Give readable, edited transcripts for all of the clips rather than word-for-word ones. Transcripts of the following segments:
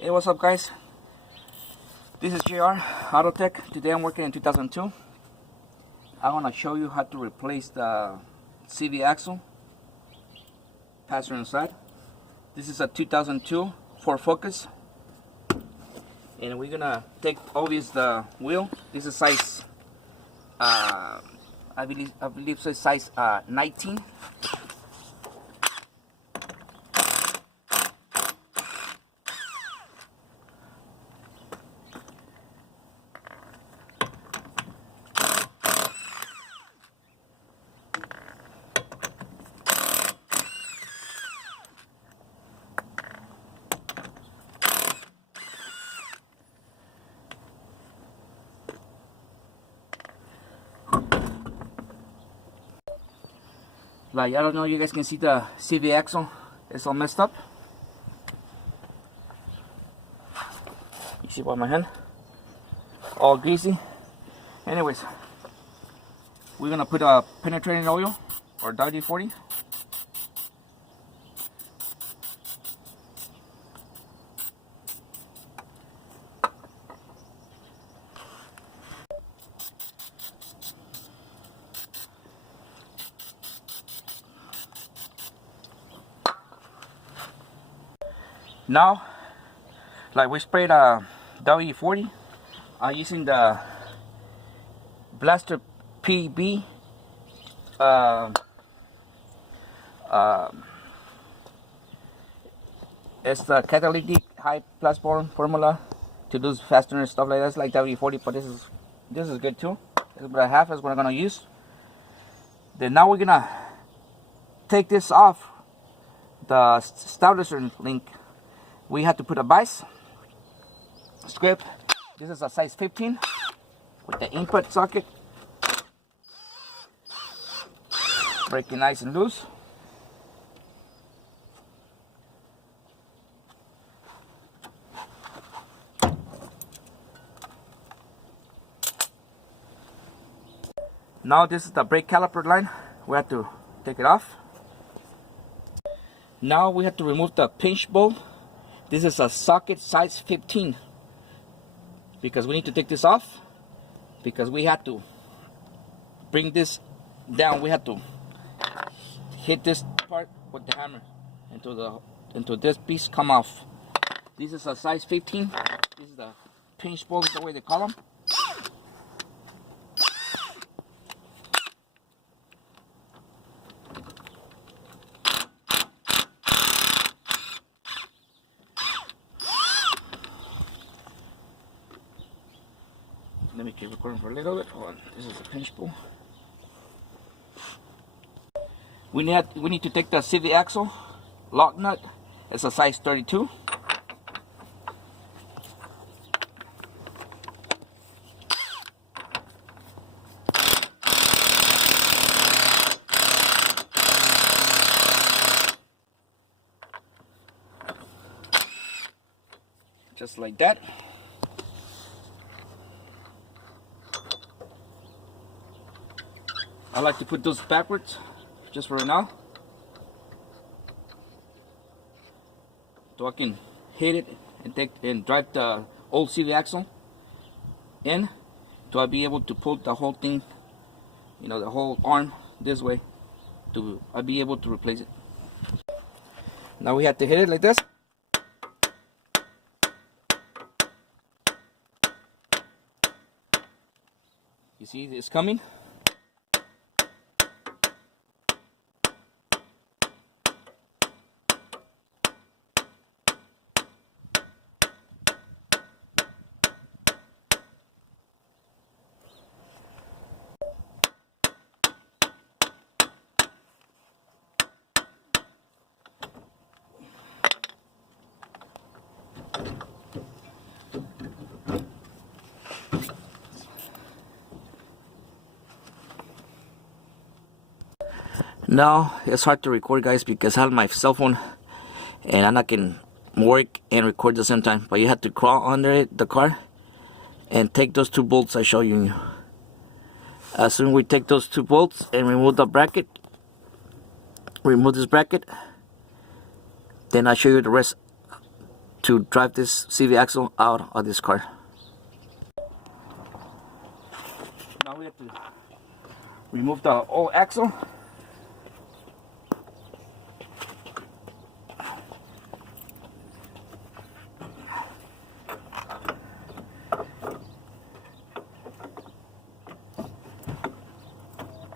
Hey, what's up, guys? This is JR Autotech. Today I'm working in 2002. I want to show you how to replace the CV axle passenger side. This is a 2002 Ford Focus, and we're gonna take obvious the wheel. This is size I believe it's size 19. Like, I don't know, you guys can see the CV axle. It's all messed up. You see by my hand? All greasy. Anyways, we're gonna put a penetrating oil or WD-40. Now, like we sprayed a WD-40, I'm using the Blaster PB it's the catalytic high platform formula to do fastener and stuff like that. It's like WD-40, but this is good too. This is about a half is what I'm gonna use. Then now we're gonna take this off the stabilizer link. We have to put a vice script. This is a size 15 with the input socket. Break it nice and loose. Now this is the brake caliper line. We have to take it off. Now we have to remove the pinch bolt. This is a socket size 15 because we need to take this off because we have to bring this down. We have to hit this part with the hammer until this piece come off. This is a size 15. This is the pinch bolt, is the way they call them. Let me keep recording for a little bit. Hold on. This is a pinch pull. We need to take the CV axle lock nut. It's a size 32. Just like that. I like to put those backwards, just for now, so I can hit it and drive the old CV axle in, so I'll be able to pull the whole thing, the whole arm this way, I'll be able to replace it. Now we have to hit it like this. You see it's coming. Now it's hard to record, guys, because I have my cell phone and I'm not can work and record at the same time. But you have to crawl under the car and take those two bolts I show you. As soon as we take those two bolts and remove the bracket, remove this bracket, then I'll show you the rest to drive this CV axle out of this car. Now we have to remove the old axle.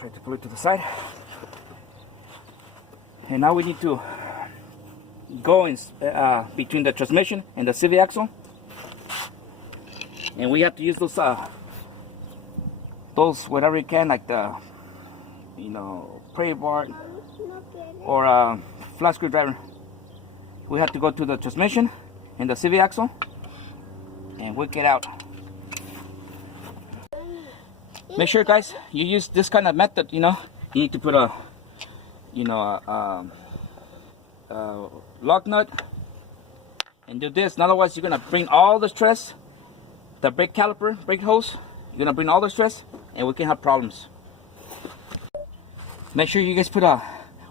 Try to pull it to the side. And now we need to go in between the transmission and the CV axle, and we have to use those whatever you can, like the pry bar or flat screwdriver. We have to go to the transmission and the CV axle and work it out. Make sure, guys, you use this kind of method. You need to put a lock nut and do this. Otherwise, you're gonna bring all the stress, the brake caliper, brake hose. You're gonna bring all the stress, and we can have problems. Make sure you guys put a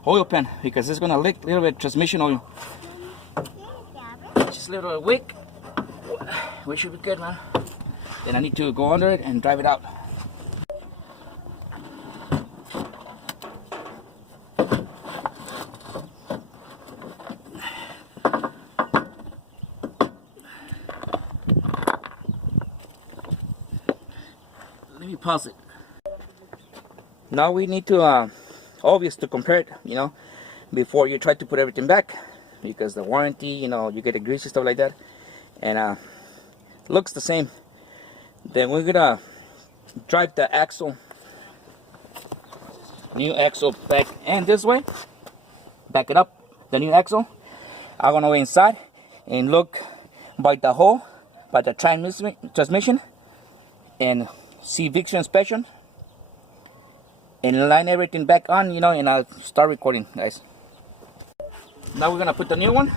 oil pan, because it's gonna leak a little bit of transmission oil. Just a little wick. We should be good, man. Then I need to go under it and drive it out. Let me pause it. Now we need to obvious to compare it, before you try to put everything back, because the warranty, you get a grease and stuff like that, and looks the same. Then we're gonna drive the axle, new axle, back and this way, back it up, the new axle. I'm gonna go inside and look by the hole, by the transmission, and see Victor inspection, and line everything back on, and I'll start recording, guys. Now we're gonna put the new one.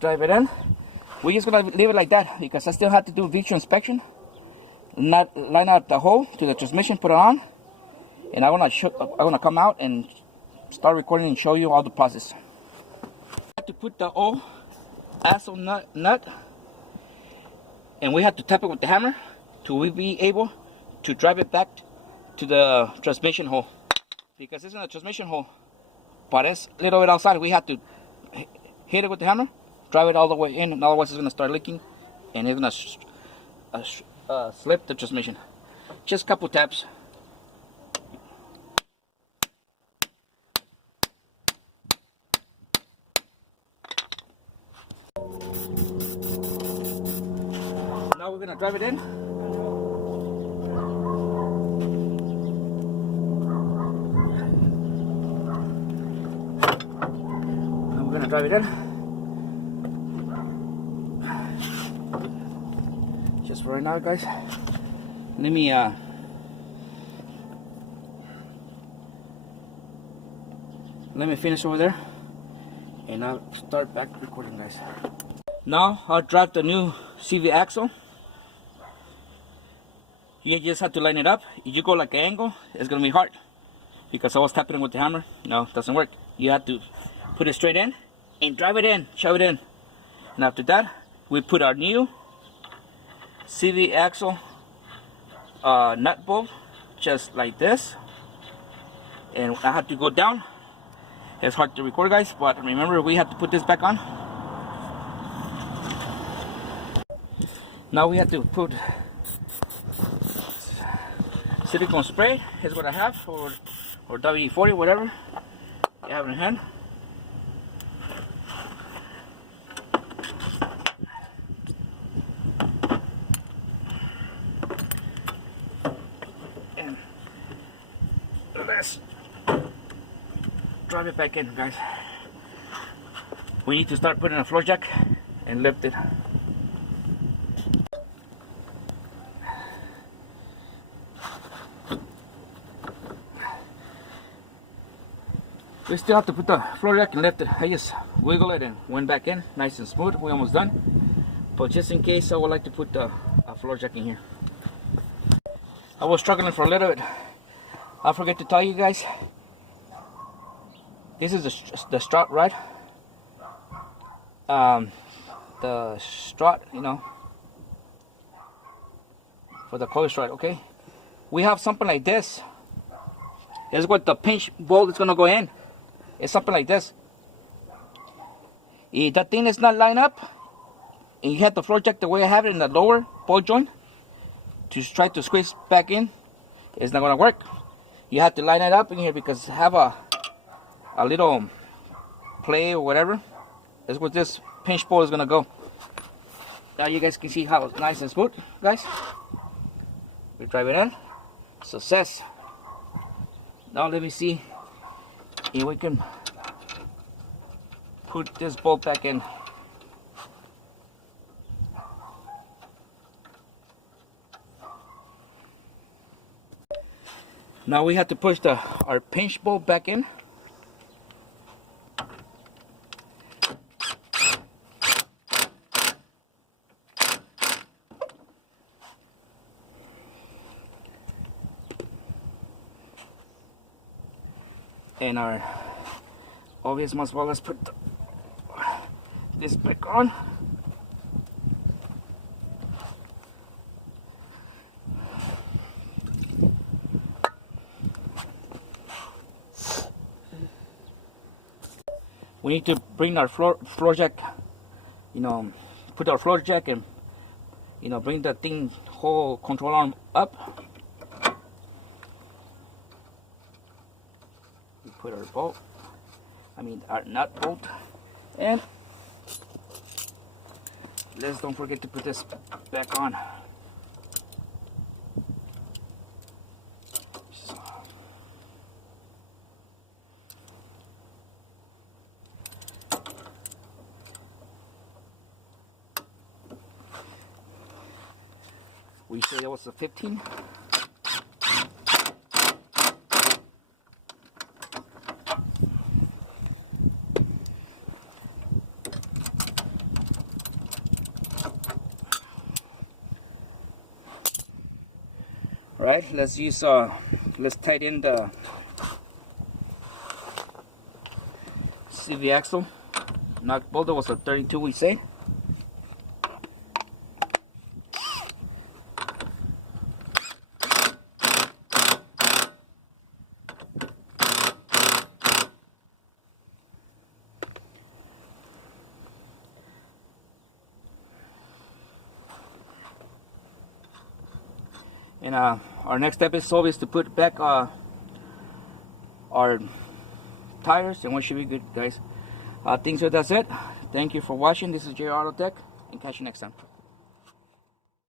Drive it in. We're just gonna leave it like that because I still have to do visual inspection. Not line out the hole to the transmission, put it on, and I'm gonna come out and start recording and show you all the process. I have to put the old axle nut, and we have to tap it with the hammer to we be able to drive it back to the transmission hole, because it's in the transmission hole, but it's a little bit outside. We have to hit it with the hammer, drive it all the way in, otherwise it's gonna start leaking and it's gonna slip the transmission. Just a couple taps. Now we're gonna drive it in. Now we're gonna drive it in. Just for right now, guys. Let me finish over there, and I'll start back recording, guys. Now I'll drive the new CV axle. You just have to line it up. If you go like an angle, it's gonna be hard, because I was tapping it with the hammer. No, it doesn't work. You have to put it straight in and drive it in, shove it in. And after that, we put our new CV axle nut bolt, just like this. And I have to go down. It's hard to record, guys, but remember, we have to put this back on. Now we have to put silicone spray. Here's what I have, or WD-40, whatever you have in your hand. And let's drive it back in, guys. We need to start putting a floor jack and lift it. We still have to put the floor jack and lift it. I just wiggle it and went back in, nice and smooth. We're almost done. But just in case, I would like to put a floor jack in here. I was struggling for a little bit. I forget to tell you guys, this is the strut, right? The strut, you know, for the coil strut. Okay, we have something like this. Here's what the pinch bolt is gonna go in. It's something like this. If that thing is not lined up, and you have the floor jack the way I have it in the lower bolt joint to try to squeeze back in, it's not gonna work. You have to line it up in here because have a little play or whatever. That's what this pinch bolt is gonna go. Now you guys can see how it's nice and smooth, guys. We drive it in. Success. Now let me see if we can put this bolt back in. Now we have to push our pinch bolt back in. And our obvious must well, let's put this back on. We need to bring our floor jack, you know, put our floor jack and, you know, bring the thing whole control arm up. We put our bolt, our nut bolt, and let's don't forget to put this back on. We say that was a 15. Right, let's tighten the CV axle. Knock bolt was a 32, we say. And our next step is always to put back our tires, and we should be good, guys. That's it. Thank you for watching. This is JR Auto Tech, and catch you next time.